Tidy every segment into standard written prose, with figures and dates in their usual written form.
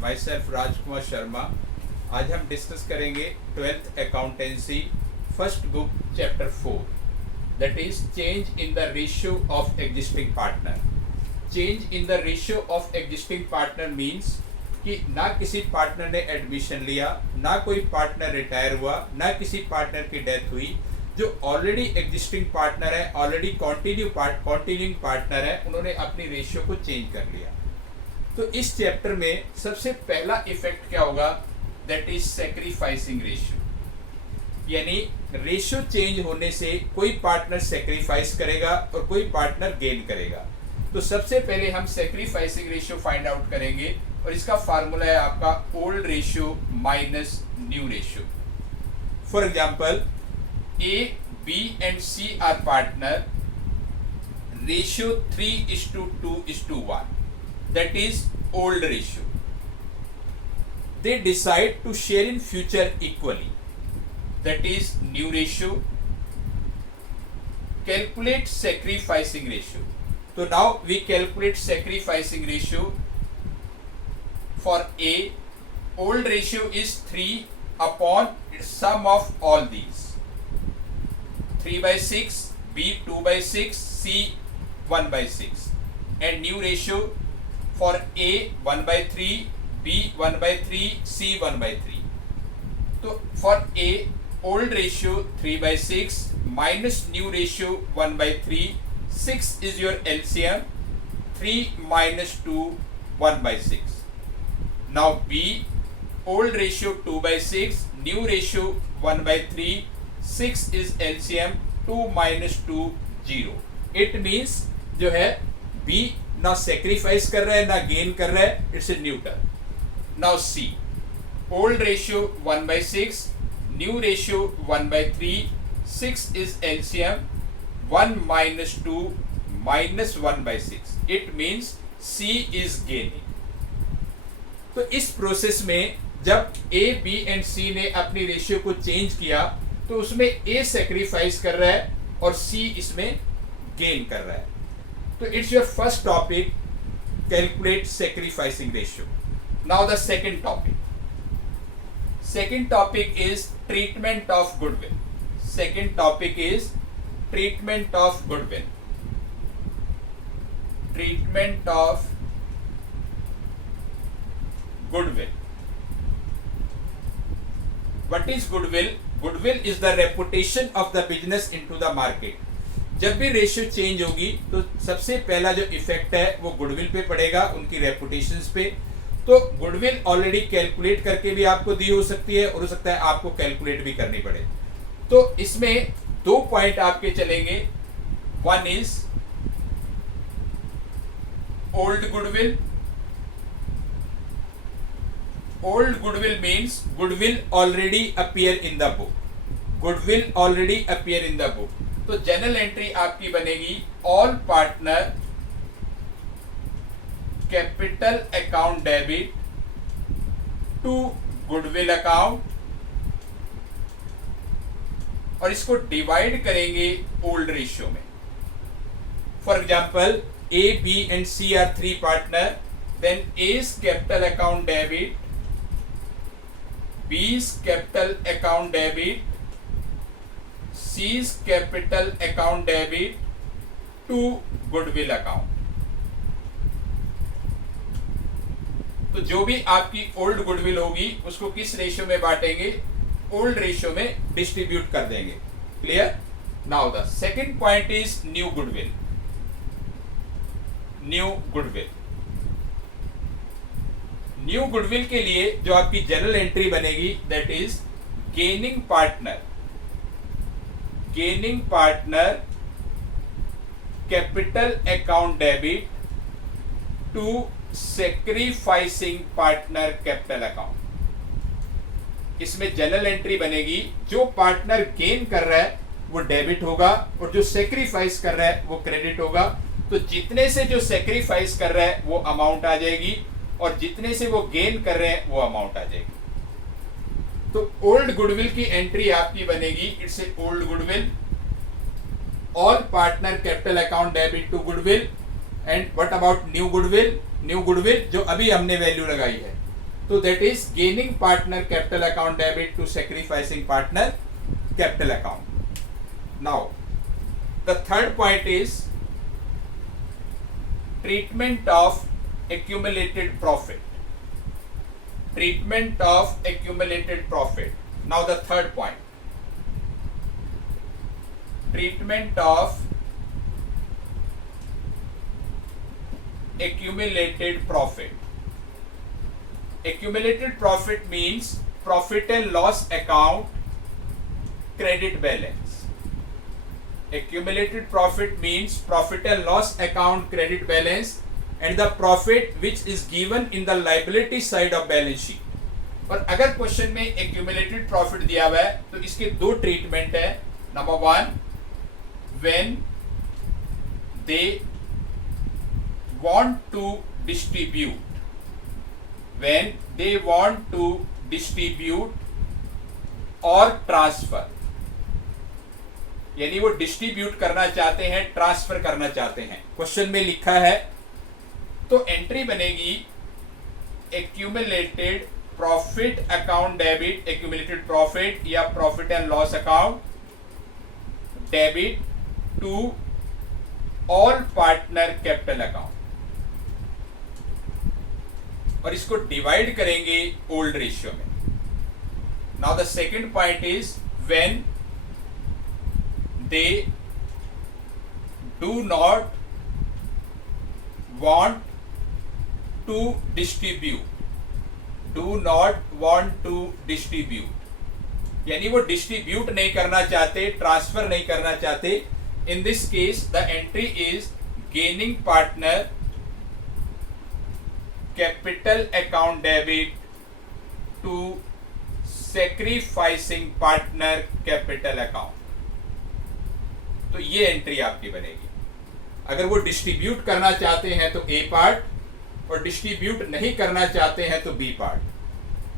My self Rajkumar Sharma. आज हम discuss करेंगे 12th accountancy first book chapter 4, that is change in the ratio of existing partner. Change in the ratio of existing partner means कि ना किसी partner ने admission लिया, ना कोई पार्टनर रिटायर हुआ, ना किसी पार्टनर की डेथ हुई। जो ऑलरेडी एग्जिस्टिंग पार्टनर है, ऑलरेडी कॉन्टिन्यूइंग पार्टनर है, उन्होंने अपनी रेशियो को चेंज कर लिया। तो इस चैप्टर में सबसे पहला इफेक्ट क्या होगा, दैट इज सैक्रिफाइसिंग रेशियो। यानी रेशियो चेंज होने से कोई पार्टनर सैक्रिफाइस करेगा और कोई पार्टनर गेन करेगा। तो सबसे पहले हम सैक्रिफाइसिंग रेशियो फाइंड आउट करेंगे और इसका फार्मूला है आपका old ratio minus new ratio. For example, A, B and C are partner. Ratio 3:2:1. That is old ratio. They decide to share in future equally. That is new ratio. Calculate sacrificing ratio. So now we calculate sacrificing ratio. For A, old ratio is 3 upon sum of all these. 3/6, B 2/6, C 1/6, and new ratio for A 1/3, B 1/3, C 1/3. तो for A old ratio 3/6 minus new ratio 1/3, 6 is your LCM, 3 minus 2 1/6. Now B old ratio 2/6, new ratio 1/3, 6 is LCM, 2 minus 2 0. It means जो है B ना sacrifice कर रहा है ना gain कर रहा है, it's a neutral. Now C old ratio 1/6, new ratio 1/3, 6 is LCM, 1 minus 2 minus 1/6. It means C is gaining. तो इस प्रोसेस में जब A, B and C ने अपनी रेशियो को चेंज किया तो उसमें A सैक्रिफाइस कर रहा है और C इसमें गेन कर रहा है। तो it's your first topic, calculate sacrificing ratio. Now the second topic is treatment of goodwill. Second topic is treatment of goodwill. Treatment of goodwill. What is goodwill? Goodwill is the reputation of the business into the market. जब भी ratio change होगी तो सबसे पहला जो effect है वो goodwill पे पड़ेगा, उनकी रेपुटेशंस पे। तो गुडविल ऑलरेडी कैलकुलेट करके भी आपको दी हो सकती है और हो सकता है आपको कैलकुलेट भी करनी पड़े। तो इसमें 2 पॉइंट आपके चलेंगे। One is old goodwill. Old goodwill means goodwill already appear in the book. Goodwill already appear in the book. तो जनरल एंट्री आपकी बनेगी all partner capital account debit to goodwill account, और इसको डिवाइड करेंगे old ratio में। For example, A, B and C are 3 partner, then A's capital account debit, B's capital account debit, C's capital account debit to goodwill account। तो जो भी आपकी old goodwill होगी उसको किस रेशियो में बांटेंगे, ओल्ड रेशियो में डिस्ट्रीब्यूट कर देंगे। Clear? Now the second point is new goodwill. New goodwill. New goodwill के लिए जो आपकी जनरल एंट्री बनेगी that is gaining partner. Gaining partner capital account debit to sacrificing partner capital account. इसमें general entry बनेगी, जो पार्टनर गेन कर रहा है वो डेबिट होगा और जो सैक्रिफाइस कर रहा है वो क्रेडिट होगा। तो जितने से जो सैक्रिफाइस कर रहा है वो अमाउंट आ जाएगी और जितने से वो गेन कर रहे हैं वो अमाउंट आ जाएगी। तो ओल्ड गुडविल की एंट्री आपकी बनेगी, it's a old goodwill, all partner capital account debit to goodwill. And what about new goodwill? New goodwill जो अभी हमने वैल्यू लगाई है, So that is gaining partner capital account debit to sacrificing partner capital account. Now the third point is treatment of accumulated profit. Treatment of accumulated profit. Now the third point, treatment of accumulated profit. Accumulated profit means profit and loss account credit balance. Accumulated profit means profit and loss account credit balance and the profit which is given in the liability side of balance sheet. और अगर question में accumulated profit दिया हुआ है तो इसके दो treatment है. Number one, when they want to distribute, when they want to distribute or transfer, यानी वो डिस्ट्रीब्यूट करना चाहते हैं, ट्रांसफर करना चाहते हैं. क्वेश्चन में लिखा है तो एंट्री बनेगी accumulated profit account debit, accumulated profit या profit and loss account debit to all partner capital account, और इसको डिवाइड करेंगे ओल्ड रेशियो में. Now the second point is when they do not want to distribute, do not want to distribute, यानी वो distribute नहीं करना चाहते, transfer नहीं करना चाहते. In this case the entry is gaining partner capital account debit to sacrificing partner capital account. तो ये एंट्री आपकी बनेगी. अगर वो डिस्ट्रीब्यूट करना चाहते हैं तो ए पार्ट, और डिस्ट्रीब्यूट नहीं करना चाहते हैं तो बी पार्ट.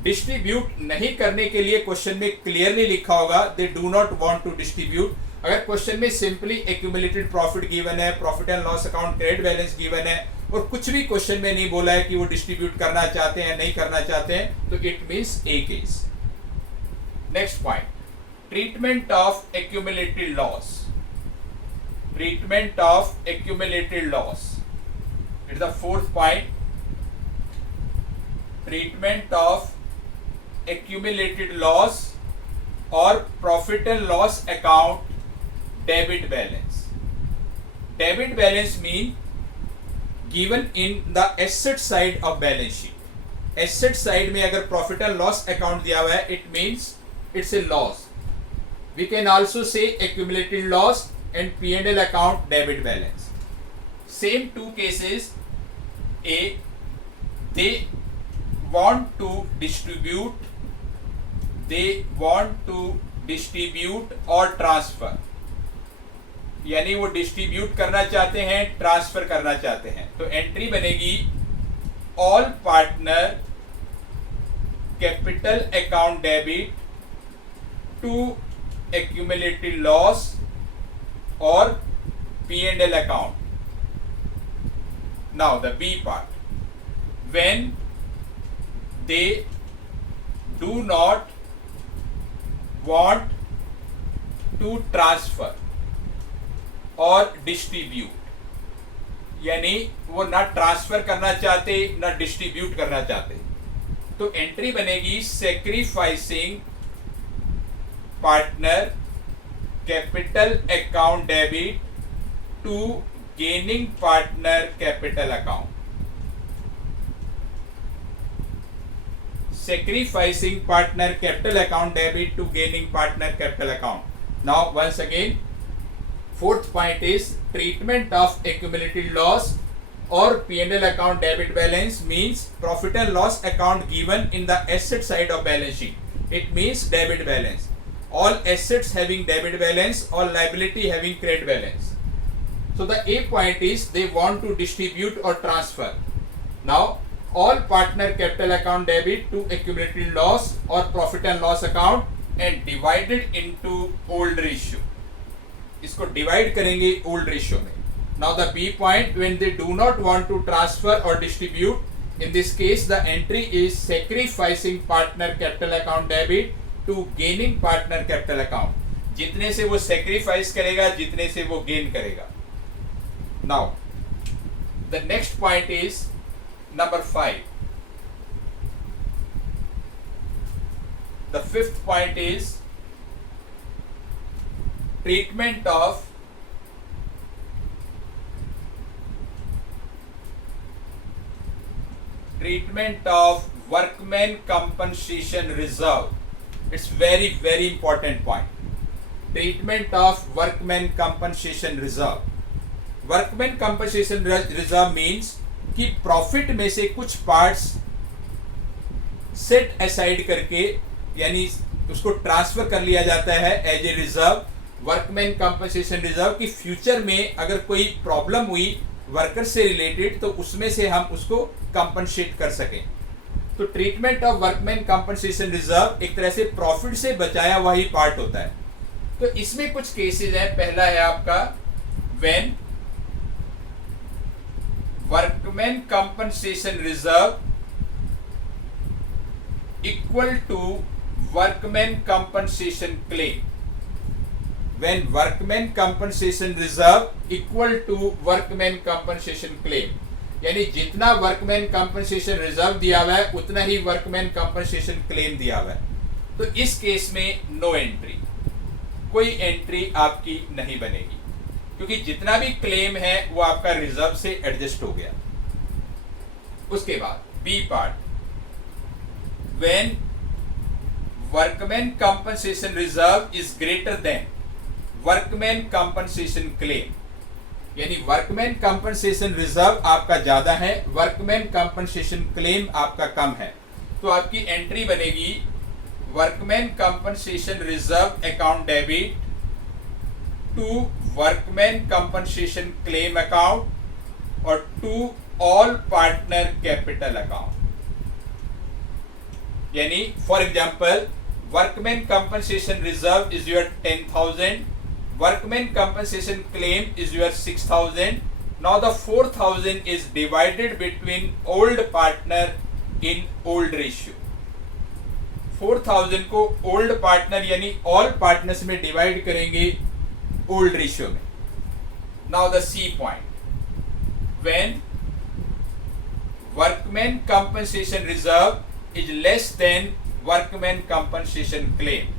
डिस्ट्रीब्यूट नहीं करने के लिए क्वेश्चन में क्लियरली लिखा होगा they do not want to distribute. अगर क्वेश्चन में सिंपली एक्यूमुलेटेड प्रॉफिट गिवन है, profit and loss account credit balance given है और कुछ भी क्वेश्चन में नहीं बोला है कि वो डिस्ट्रीब्यूट करना चाहते हैं नहीं करना चाहते हैं, तो it means A case. Next point, treatment of accumulated loss. Treatment of accumulated loss. It's the fourth point. Treatment of accumulated loss or profit and loss account debit balance. Debit balance mean given in the asset side of balance sheet. Asset side में अगर profit and loss account दिया हुआ है, it means it's a loss. We can also say accumulated loss and P&L account debit balance. Same two cases. A, they want to distribute, they want to distribute or transfer, यानी वो distribute करना चाहते हैं, transfer करना चाहते हैं. तो entry बनेगी all partner capital account debit to accumulated loss or P&L account. Now the B part, when they do not want to transfer or distribute, यानी वो ना ट्रांसफर करना चाहते ना डिस्ट्रीब्यूट करना चाहते, तो एंट्री बनेगी sacrificing partner capital account debit to gaining partner capital account. Sacrificing partner capital account debit to gaining partner capital account. Now once again, fourth point is treatment of accumulated loss or P&L account debit balance means profit and loss account given in the asset side of balance sheet. It means debit balance. All assets having debit balance, all liability having credit balance. So the A point is they want to distribute or transfer. Now all partner capital account debit to accumulated loss or profit and loss account and divided into old ratio. इसको divide करेंगे old ratio में. Now the B point, when they do not want to transfer or distribute In this case, the entry is sacrificing partner capital account debit to gaining partner capital account. जितने से वो sacrifice करेगा, जितने से वो gain करेगा. Now, the next point is number 5. The fifth point is treatment of workman compensation reserve. It's very important point. Treatment of workman compensation reserve. Workman compensation reserve means कि profit में से कुछ parts set aside करके यानी उसको transfer कर लिया जाता है as a reserve, workman compensation reserve, की फ्यूचर में अगर कोई प्रॉब्लम हुई वर्कर से रिलेटेड तो उसमें से हम उसको कंपनसेट कर सकें. तो treatment of workman compensation reserve एक तरह से प्रॉफिट से बचाया हुआ ही पार्ट होता है. तो इसमें कुछ केसेस हैं. पहला है आपका when workman compensation reserve equal to workman compensation claim. When workman compensation reserve equal to workman compensation claim, यानी जितना वर्कमैन कंपनसेशन रिजर्व दिया हुआ है उतना ही वर्कमैन कंपनसेशन क्लेम दिया हुआ है. तो इस केस में नो एंट्री, कोई एंट्री आपकी नहीं बनेगी क्योंकि जितना भी क्लेम है वो आपका रिजर्व से एडजस्ट हो गया. उसके बाद B part, when workman compensation reserve is greater than workman compensation claim, यानी वर्कमैन कंपनसेशन रिजर्व आपका ज्यादा है, वर्कमैन कंपनसेशन क्लेम आपका कम है. तो आपकी एंट्री बनेगी workman compensation reserve account debit to workman compensation claim account और to all partner capital account. यानी for example workman compensation reserve is your 10,000, workman compensation claim is your 6,000. Now the 4,000 is divided between old partner in old ratio. 4,000 को old partner यानी all partners में divide करेंगे old ratio में. Now the C point, when workman compensation reserve is less than workman compensation claim.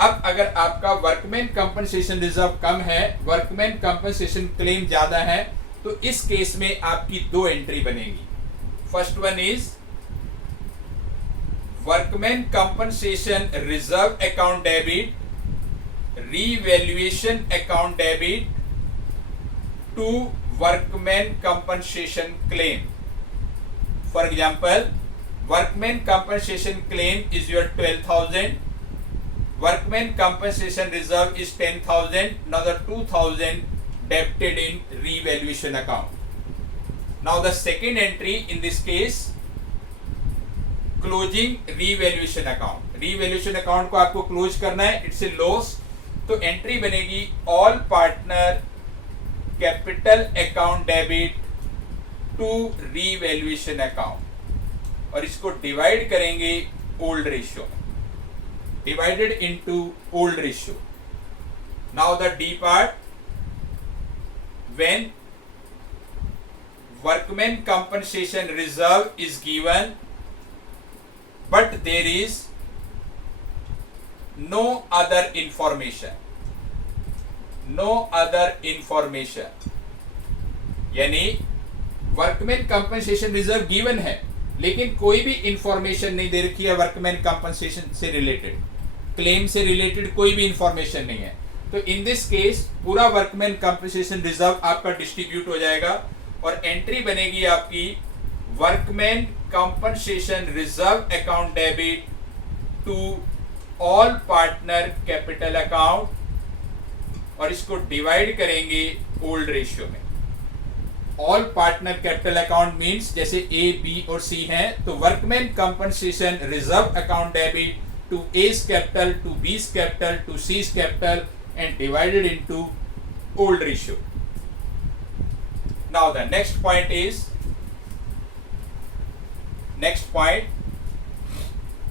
अब अगर आपका workman compensation reserve कम है, workman compensation claim ज्यादा है, तो इस केस में आपकी दो एंट्री बनेगी. First one is workman compensation reserve account debit revaluation account debit to workman compensation claim. For example workman compensation claim is your 12,000, workman compensation reserve is 10,000. Now the 2,000 debited in revaluation account. Now the second entry in this case, closing revaluation account. Revaluation account को आपको close करना है, it's a loss. तो entry बनेगी all partner capital account debit to revaluation account और इसको divide करेंगे old ratio में. Divided into old ratio. Now the D part, when workman compensation reserve is given but there is no other information, यानी workman compensation reserve given है लेकिन कोई भी information नहीं दे रखी है वर्कमैन कंपनसेशन से रिलेटेड, क्लेम से रिलेटेड कोई भी इंफॉर्मेशन नहीं है. तो इन दिस केस पूरा वर्कमैन कंपनसेशन रिजर्व आपका डिस्ट्रीब्यूट हो जाएगा और एंट्री बनेगी आपकी workman compensation reserve account debit to all partner capital account और इसको डिवाइड करेंगे ओल्ड रेशियो में. All partner capital account means जैसे ए, बी और सी हैं, तो workman compensation reserve account debit to A's capital, to B's capital, to C's capital and divided into old ratio. Now the next point is next point,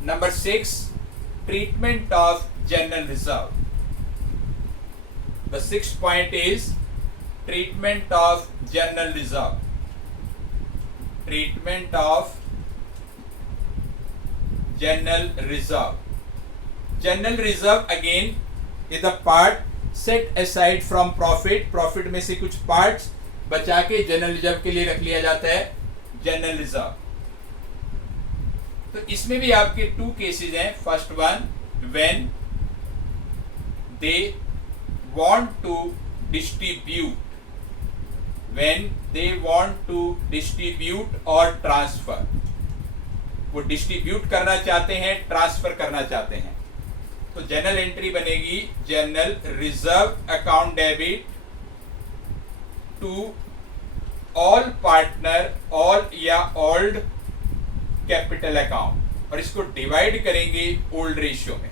number 6, treatment of general reserve. The 6th point is treatment of general reserve. Treatment of general reserve. General reserve again is the part set aside from profit. Profit में से कुछ parts बचा के general reserve के लिए रख लिया जाता है जनरल रिजर्व. तो इसमें भी आपके 2 केसेस हैं. First one, when they want to distribute, when they want to distribute और ट्रांसफर. वो डिस्ट्रीब्यूट करना चाहते हैं, ट्रांसफर करना चाहते हैं. तो जनरल एंट्री बनेगी general reserve account debit to all partner, all या ओल्ड कैपिटल अकाउंट, और इसको डिवाइड करेंगे ओल्ड रेशियो में.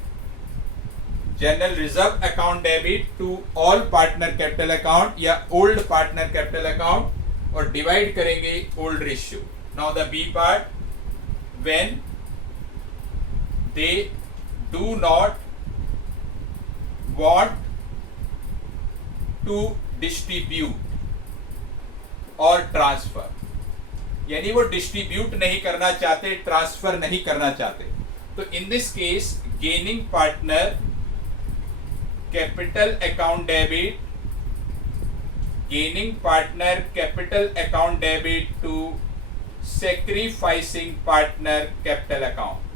General reserve account debit to all partner capital account या ओल्ड पार्टनर कैपिटल अकाउंट, और डिवाइड करेंगे old ratio. Now the B part, when they do not want to distribute और transfer, यानी वो distribute नहीं करना चाहते, ट्रांसफर नहीं करना चाहते. तो in this case gaining partner capital account debit, gaining partner capital account debit to sacrificing partner capital account.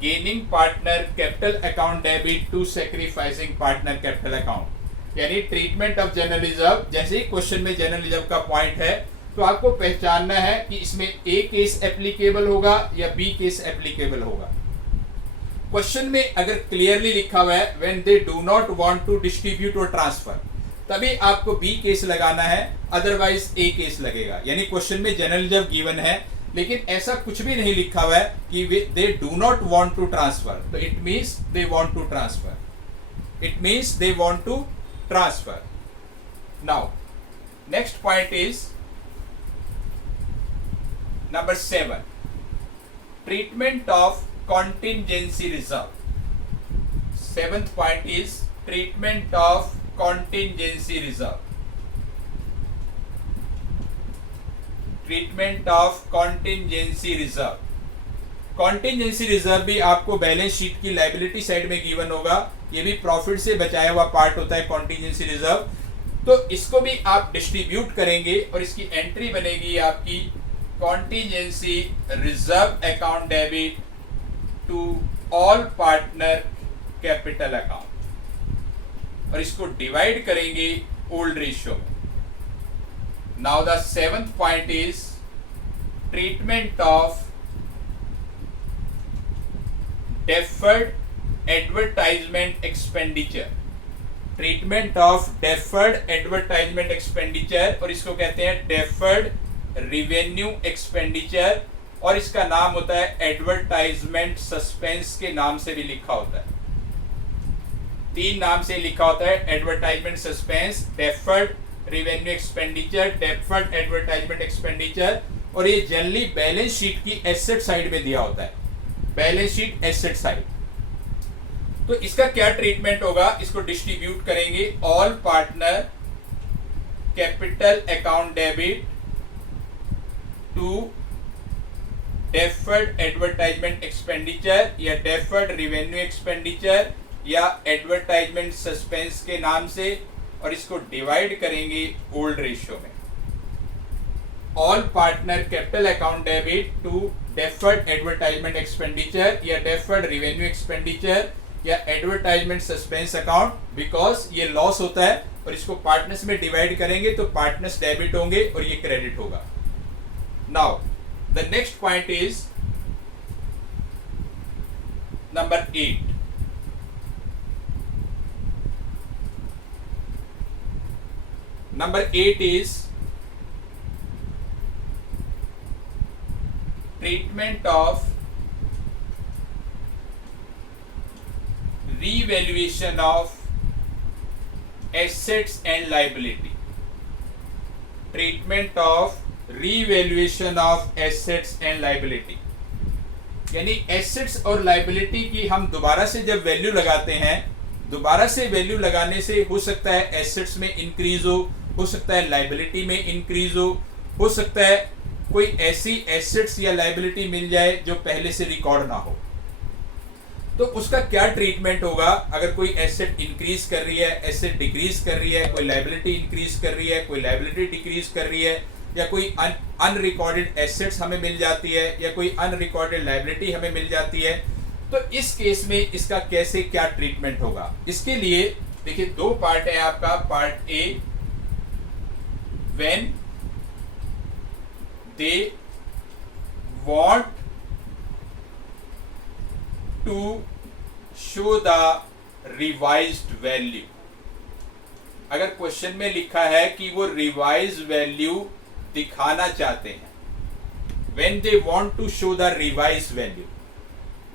Gaining partner capital account debit to sacrificing partner capital account, यानी ट्रीटमेंट ऑफ जनरल रिजर्व. जैसे ही question में general reserve का point है तो आपको पहचानना है कि इसमें ए केस एप्लीकेबल होगा या बी केस एप्लीकेबल होगा. क्वेश्चन में अगर क्लियरली लिखा हुआ है when they do not want to distribute और ट्रांसफर, तभी आपको बी केस लगाना है, अदरवाइज ए केस लगेगा. यानी क्वेश्चन में जनरल रिजर्व गिवन है लेकिन ऐसा कुछ भी नहीं लिखा हुआ है कि they do not want to transfer, तो it means they want to transfer. It means they want to transfer. Now next point is number 7, treatment of contingency reserve. 7th point is treatment of contingency reserve. Treatment of contingency reserve. Contingency reserve भी आपको balance sheet की liability side में given होगा. ये भी profit से बचाया हुआ पार्ट होता है contingency reserve. तो इसको भी आप डिस्ट्रीब्यूट करेंगे और इसकी एंट्री बनेगी आपकी contingency reserve account debit to all partner capital account, और इसको डिवाइड करेंगे ओल्ड रेशियो में. Now the 7th point is treatment of deferred advertisement expenditure. Treatment of deferred advertisement expenditure, और इसको कहते हैं डेफर्ड रिवेन्यू एक्सपेंडिचर, और इसका नाम होता है एडवर्टाइजमेंट सस्पेंस के नाम से भी लिखा होता है. 3 नाम से लिखा होता है, advertisement suspense, deferred revenue expenditure, deferred advertisement expenditure. और ये जनरली बैलेंस शीट की एसेट साइड में दिया होता है, बैलेंस शीट एसेट साइड. तो इसका क्या ट्रीटमेंट होगा, इसको डिस्ट्रीब्यूट करेंगे all partner capital account debit to deferred advertisement expenditure या डेफर्ड रिवेन्यू एक्सपेंडिचर या एडवर्टाइजमेंट सस्पेंस के नाम से, और इसको डिवाइड करेंगे ओल्ड रेशियो में. All partner capital account debit to deferred advertisement expenditure या डेफर्ड रिवेन्यू एक्सपेंडिचर या एडवर्टाइजमेंट सस्पेंस अकाउंट, बिकॉज ये लॉस होता है और इसको पार्टनर्स में डिवाइड करेंगे तो पार्टनर्स डेबिट होंगे और ये क्रेडिट होगा. Now the next point is number 8. Number 8 is treatment of revaluation of assets and liability. Treatment of revaluation of assets and liability, यानी एसेट्स और लायबिलिटी की हम दोबारा से जब वैल्यू लगाते हैं, दोबारा से वैल्यू लगाने से हो सकता है एसेट्स में इंक्रीज हो सकता है लायबिलिटी में इंक्रीज हो सकता है कोई ऐसी एसेट्स या लायबिलिटी मिल जाए जो पहले से रिकॉर्ड ना हो। तो उसका क्या ट्रीटमेंट होगा? अगर कोई एसेट इंक्रीज कर रही है, एसेट डिक्रीज कर रही है, कोई लायबिलिटी इंक्रीज कर रही है, कोई लायबिलिटी डिक्रीज कर रही है, या कोई अनरिकॉर्डेड एसेट्स हमें मिल जाती है या कोई अनरिकॉर्डेड लायबिलिटी हमें मिल जाती है, तो इस केस में इसका कैसे क्या ट्रीटमेंट होगा? इसके लिए देखिए दो पार्ट है आपका। Part A, when they want to show the revised value. अगर क्वेश्चन में लिखा है कि वो रिवाइज वैल्यू दिखाना चाहते हैं, when they want to show the revise value,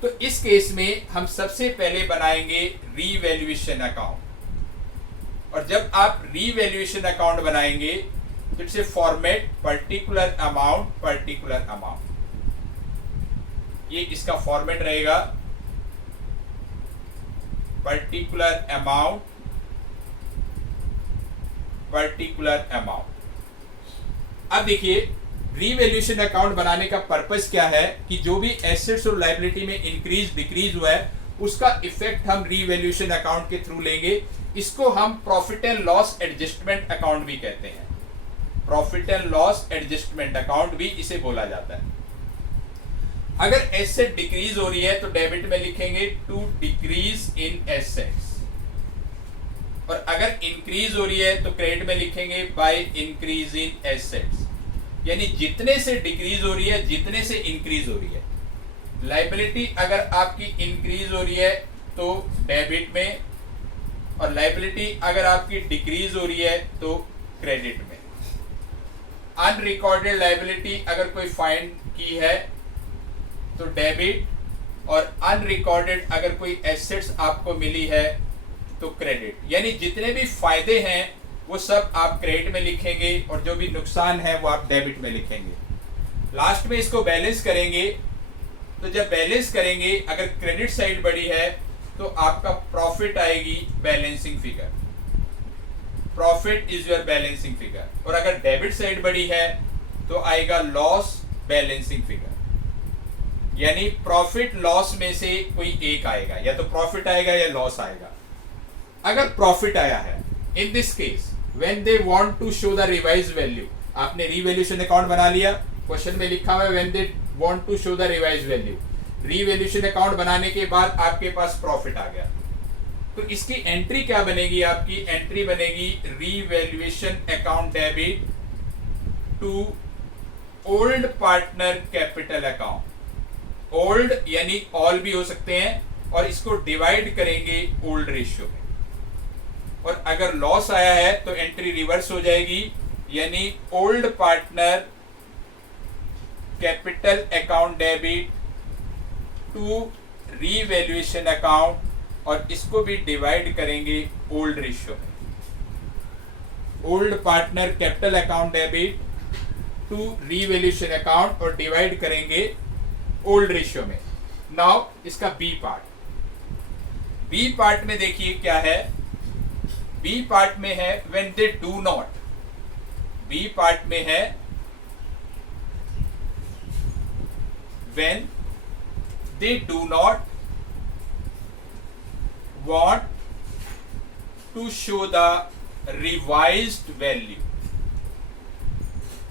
तो इस केस में हम सबसे पहले बनाएंगे रीवैल्यूएशन अकाउंट। और जब आप रीवैल्यूएशन अकाउंट बनाएंगे तो it's a format particular amount, ये इसका फॉर्मेट रहेगा पर्टिकुलर अमाउंट। अब देखिए रीवैल्यूएशन अकाउंट बनाने का पर्पस क्या है कि जो भी एसेट्स और लायबिलिटी में इंक्रीज डिक्रीज हुआ है उसका इफेक्ट हम रीवैल्यूएशन अकाउंट के थ्रू लेंगे। इसको हम profit and loss adjustment account भी कहते हैं। Profit and loss adjustment account भी इसे बोला जाता है। अगर एसेट डिक्रीज हो रही है तो डेबिट में लिखेंगे टू डिक्रीज इन एसेट्स, और अगर इंक्रीज हो रही है तो क्रेडिट में लिखेंगे बाय इंक्रीज इन एसेट्स, यानी जितने से डिक्रीज हो रही है जितने से इंक्रीज हो रही है। लायबिलिटी अगर आपकी इंक्रीज हो रही है तो डेबिट में, और लायबिलिटी अगर आपकी डिक्रीज हो रही है तो क्रेडिट में। अनरिकॉर्डेड लायबिलिटी अगर कोई फाइंड की है तो डेबिट, और अनरिकॉर्डेड अगर कोई एसेट्स आपको मिली है तो क्रेडिट। यानी जितने भी फायदे हैं वो सब आप क्रेडिट में लिखेंगे और जो भी नुकसान है वो आप डेबिट में लिखेंगे। लास्ट में इसको बैलेंस करेंगे, तो जब बैलेंस करेंगे अगर क्रेडिट साइड बड़ी है तो आपका प्रॉफिट आएगी balancing figure, profit is your balancing figure, और अगर डेबिट साइड बड़ी है तो आएगा लॉस बैलेंसिंग फिगर। यानी प्रॉफिट लॉस में से कोई एक आएगा, या तो प्रॉफिट आएगा या लॉस आएगा। अगर प्रॉफिट आया है in this case when they want to show the revise value, आपने रीवैल्यूएशन अकाउंट बना लिया, क्वेश्चन में लिखा हुआ है when they want to show the revise value. Revaluation account बनाने के बाद आपके पास प्रॉफिट आ गया, तो इसकी एंट्री क्या बनेगी? आपकी एंट्री बनेगी revaluation account debit to old partner capital account. Old यानी ऑल भी हो सकते हैं, और इसको डिवाइड करेंगे ओल्ड रेशियो में। और अगर लॉस आया है तो एंट्री रिवर्स हो जाएगी, यानी old partner capital account debit to revaluation account, और इसको भी डिवाइड करेंगे ओल्ड रेशियो में। Old partner capital account debit to revaluation account और डिवाइड करेंगे ओल्ड रेशियो में। नाउ इसका बी पार्ट। बी पार्ट में देखिए क्या है, बी पार्ट में है when they do not, B part में है when they do not want to show the revised value,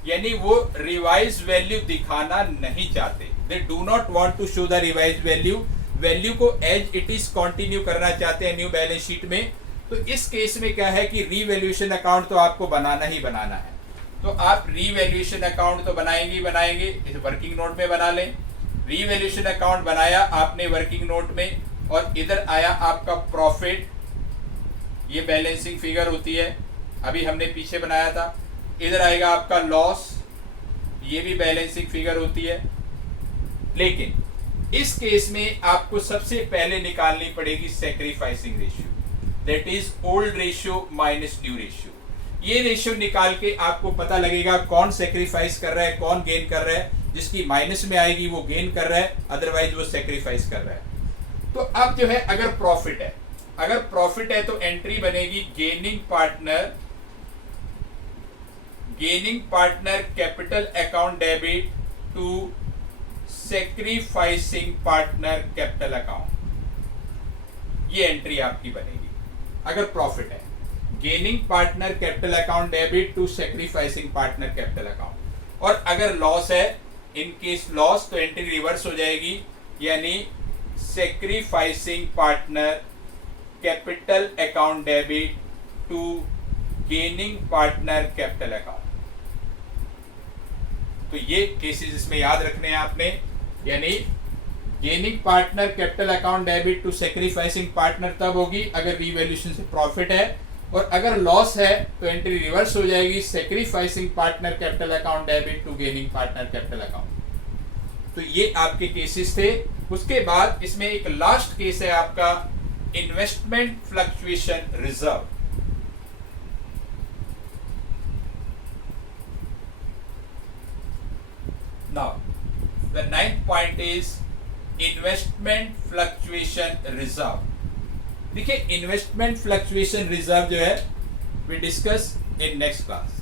यानी वो रिवाइज वैल्यू दिखाना नहीं चाहते। They do not want to show the revise value, value को एज इट इज कंटिन्यू करना चाहते हैं न्यू बैलेंस शीट में। तो इस केस में क्या है कि रीवैल्यूएशन अकाउंट तो आपको बनाना ही बनाना है, तो आप रीवैल्यूएशन अकाउंट तो बनाएंगे ही बनाएंगे, इस वर्किंग नोट में बना लें। रीवैल्यूएशन अकाउंट बनाया आपने वर्किंग नोट में, और इधर आया आपका प्रॉफिट, ये बैलेंसिंग फिगर होती है, अभी हमने पीछे बनाया था। इधर आएगा आपका लॉस, ये भी बैलेंसिंग फिगर होती है। लेकिन इस केस में आपको सबसे पहले निकालनी पड़ेगी sacrificing ratio, that is old ratio minus new ratio. ये रेशियो निकाल के आपको पता लगेगा कौन सेक्रीफाइस कर रहा है, कौन गेन कर रहा है। जिसकी माइनस में आएगी वो गेन कर रहा है, अदरवाइज वो सेक्रीफाइस कर रहा है। तो अब जो है अगर प्रॉफिट है तो एंट्री बनेगी gaining partner capital account debit to sacrificing partner capital account. ये एंट्री आपकी बनेगी अगर प्रॉफिट है। Gaining partner capital account debit to sacrificing partner capital account. और अगर लॉस है, इन केस लॉस, तो एंट्री रिवर्स हो जाएगी, यानी sacrificing partner capital account debit to gaining partner capital account. तो ये केसेस इसमें याद रखने हैं आपने, यानी gaining partner capital account debit to sacrificing partner तब होगी अगर रीवैल्यूएशन से प्रॉफिट है, और अगर लॉस है तो एंट्री रिवर्स हो जाएगी, sacrificing partner capital account debit to gaining partner capital account. तो ये आपके केसेस थे। उसके बाद इसमें एक लास्ट केस है आपका investment fluctuation reserve. Now, the ninth point is investment fluctuation reserve. देखिए इन्वेस्टमेंट फ्लक्चुएशन रिजर्व जो है we discuss in next class.